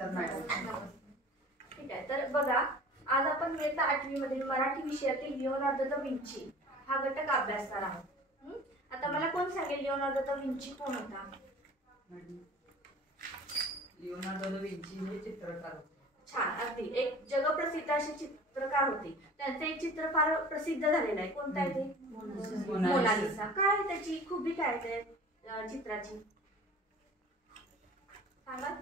नमस्कार मॅडम. ठीक आहे, तर बघा आज आपण इयत्ता 8वी मध्ये मराठी विषयातील लिओनार्दो दा विंची हा घटक अभ्यासणार आहोत. आता मला कोण सांगेल लिओनार्दो दा विंची कोण होता? लिओनार्दो दा विंची हे चित्रकार होते. छान, अगदी एक जगप्रसिद्ध असे चित्रकार होते. त्यांचं एक चित्र फार प्रसिद्ध झालेलं आहे. कोणतं आहे ते? मोनालिसा. काय त्याची खूबी काय त्या चित्राची सांगा.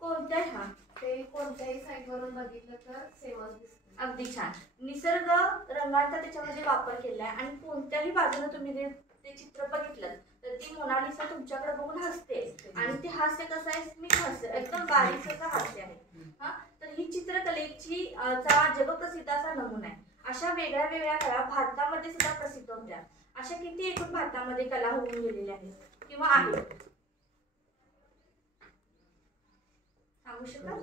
कोणत्या हा ते कोणत्याही साइट वरून बघितलं तर सेमच दिसतं. अगदी छान. निसर्ग रंगांचा त्याच्यामध्ये वापर केलाय आणि कोणत्याही बाजूने तुम्ही ते चित्र बघितलं तर ती मोनालिसा तुमच्याकडे बघून हसते आणि ते हास्य कसं आहे? स्मित हास्य, एकदम बारीक असं हास्य आहे. हा, तर ही चित्रकलेची जगप्रसिद्ध असा नमुना आहे. अशा वेगळ्या वेगळ्या कला भारतामध्ये सुद्धा प्रसिद्ध होत्या. अशा किती एकूण भारतामध्ये कला होऊन गेलेल्या आहेत किंवा आहेत सांगू शकाल?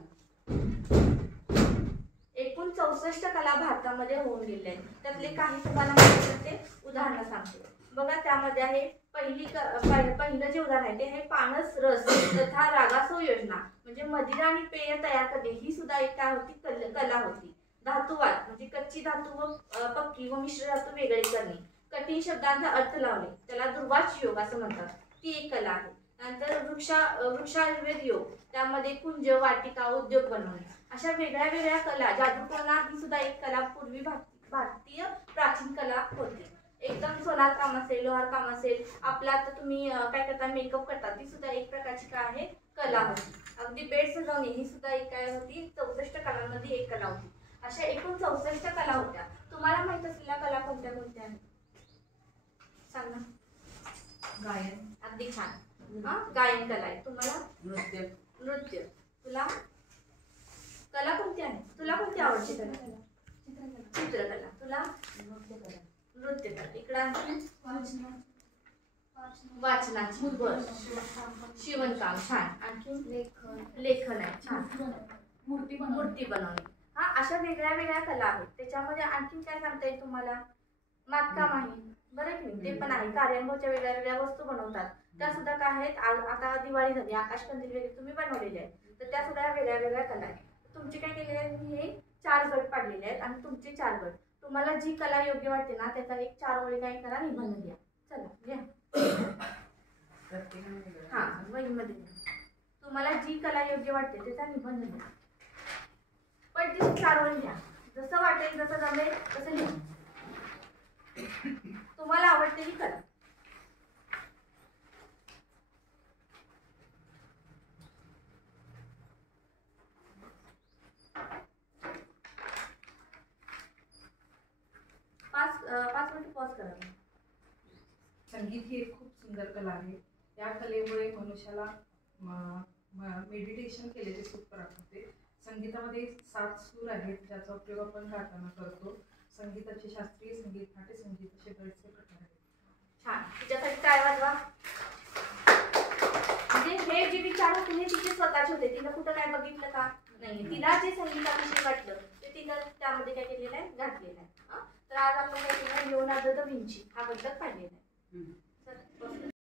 एकूण 64 कला भारतामध्ये होऊन गेल्या आहेत. त्यातले काही तुम्हाला माहिती ते उदाहरण सांगते. बघा त्यामध्ये आहे पहिलं जे उदाहरण आहे ते आहे पानस रस तथा रागासो योजना, म्हणजे मदिरा आणि पेय तयार करणे ही सुद्धा एक काय होती? कला होती. धातुवाद म्हणजे कच्ची धातू व पक्की व मिश्र धातू वेगळे करणे, कठीण शब्दांचा अर्थ लावणे, त्याला दुर्वाच योग असं म्हणतात, ती एक कला आहे. नंतर वृक्षायुर्वेद योग, त्यामध्ये कुंज वाटिका उद्योग बनवणे. अशा वेगळ्या वेगळ्या कला, जादूटोणा ही सुद्धा एक कला पूर्वी भारतीय प्राचीन कला होती. एकदम सोनार काम असेल, लोहार काम असेल, आपला आता तुम्ही काय करता मेकअप करता, ती सुद्धा एक प्रकारची काय आहे? कला होती. अगदी बेड सजवणे ही सुद्धा एक काय होती? 64 कलांमध्ये एक कला होती. अशा एकूण 64 कला होत्या. तुम्हाला माहित असलेल्या कला कोणत्या कोणत्या आहेत सांगा. गायन. अगदी छान. गायन कला आहे. तुम्हाला? नृत्य. तुला? कला कोणती आहे? तुला कोणती आवडते कला? चित्रकला. तुला? नृत्यकला. इकडे आणखी वाचनाची. शिवणकाम. छान. आणखी लेखन आहे. छान. मूर्ती बनवणे. हा, अशा वेगळ्या वेगळ्या कला आहेत. त्याच्यामध्ये आणखी काय सांगता येईल तुम्हाला? मातकाम आहे, बरं की नाही? ते पण आहे. कार्यानुभवच्या वेगळ्या वेगळ्या वस्तू बनवतात, त्या सुद्धा काय आहेत? आता दिवाळी झाली, आकाशकंदील वगैरे तुम्ही बनवलेले आहेत, तर त्या सुद्धा वेगळ्या वेगळ्या कला आहेत. तुमचे काय केलेले आहेत? हे 4 गट पाडलेले आहेत आणि तुमचे 4 गट. तुम्हाला जी कला योग्य वाटते ना त्याचा एक 4 ओळी काय करा? निबंध लिहा. चला लिहा. हा, वहीमध्ये तुम्हाला जी कला योग्य वाटते त्याचा निबंध लिहा. पण ती 4 ओळी लिहा. जसं वाटेल, जसं जमेल तसं लिहा. तुम्हाला आवडतेली कला. पाच मिनिट पॉज करा. संगीत ही एक खूप सुंदर कला आहे. या कलेमुळे मनुष्याला मेडिटेशन केलेले सुख प्राप्त होते. संगीतामध्ये 7 सूर आहेत ज्याचा उपयोग आपण गाताना करतो. संगीताचे शास्त्रीय संगीत, नाट्य संगीत असे बरेचसे प्रकार आहेत. छान. तिच्यासाठी काय वाजवा. म्हणजे हे जे विचार होते हे तिचे स्वतःचे होते. तिनं कुठं काय बघितलं का? नाही. तिला जे संगीताविषयी वाटलं ते तिनं त्यामध्ये काय केलेलं आहे? घातलेलं आहे. तर आज आपण काय केलं? लिओनार्दो दा विंची हा घटक पाहिलेला आहे.